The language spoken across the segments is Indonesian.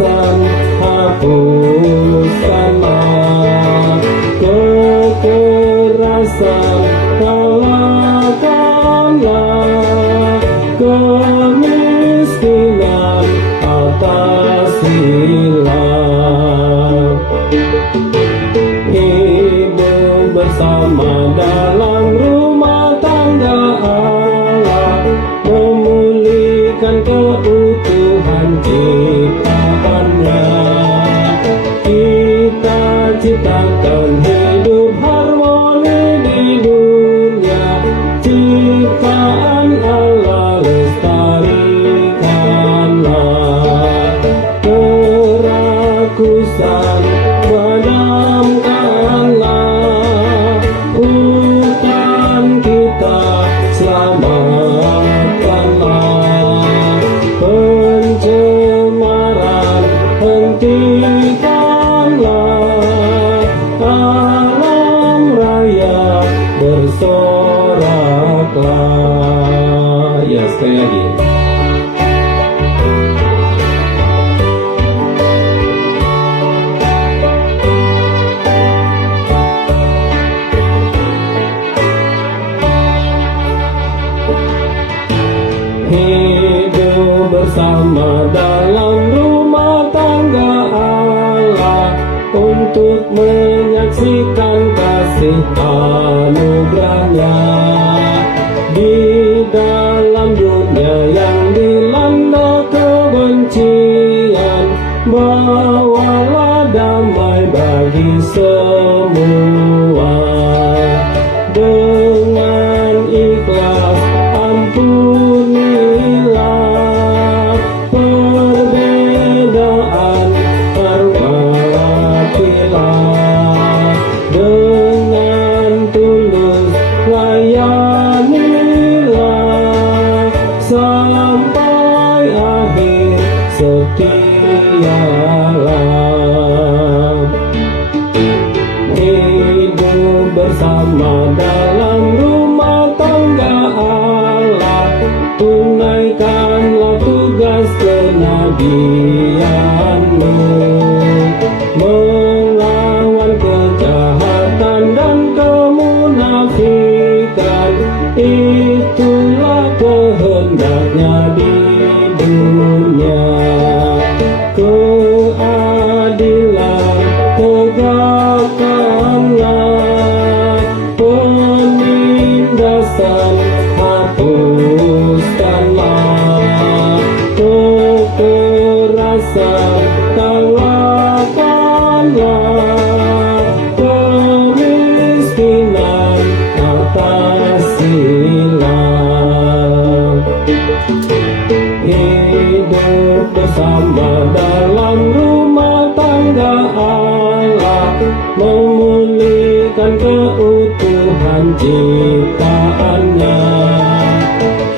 kekerasan hapuskanlah, kekerasan kalahkanlah, kemiskinan atasilah. Hidup bersama dalam rumah tangga Allah, memulihkan keutuhan ciptaannya. Kita ciptakan hidup harmoni di dunia, ciptaan Allah lestarikanlah. Kerakusan padamkanlah, hutan kita selamatkanlah, pencemaran hentikanlah, alam raya bersoraklah. Ya, sekali lagi. Hidup bersama dalam rumah tangga Allah, untuk menyaksikan kasih anugerahnya. Di dalam dunia yang dilanda kebencian, bawalah damai bagi semua. Dengan ikhlas ampunilah, perbedaan hormatilah, dengan tulus layanilah, sampai akhir setialah. Hidup bersama dalam rumah tangga Allah, tunaikanlah tugas kenabianmu, melawan kejahatan dan kemunafikan. Itulah kehendaknya di dunia. Keadilan tegakkanlah, penindasan hapuskanlah, kekerasan kalahkanlah, kemiskinan atasilah. Hidup bersama dalam rumah tangga Allah, memulihkan keutuhan ciptaannya.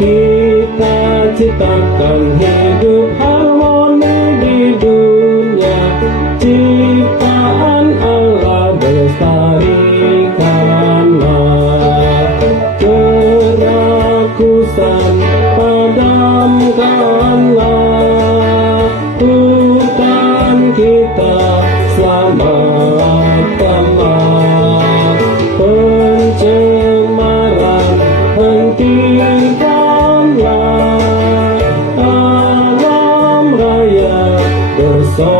Kita ciptakan hidup harmoni di dunia, ciptaan Allah lestarikanlah. Kerakusan padamkanlah, hutan kita selamatkanlah, pencemaran hentikanlah, alam raya bersoraklah.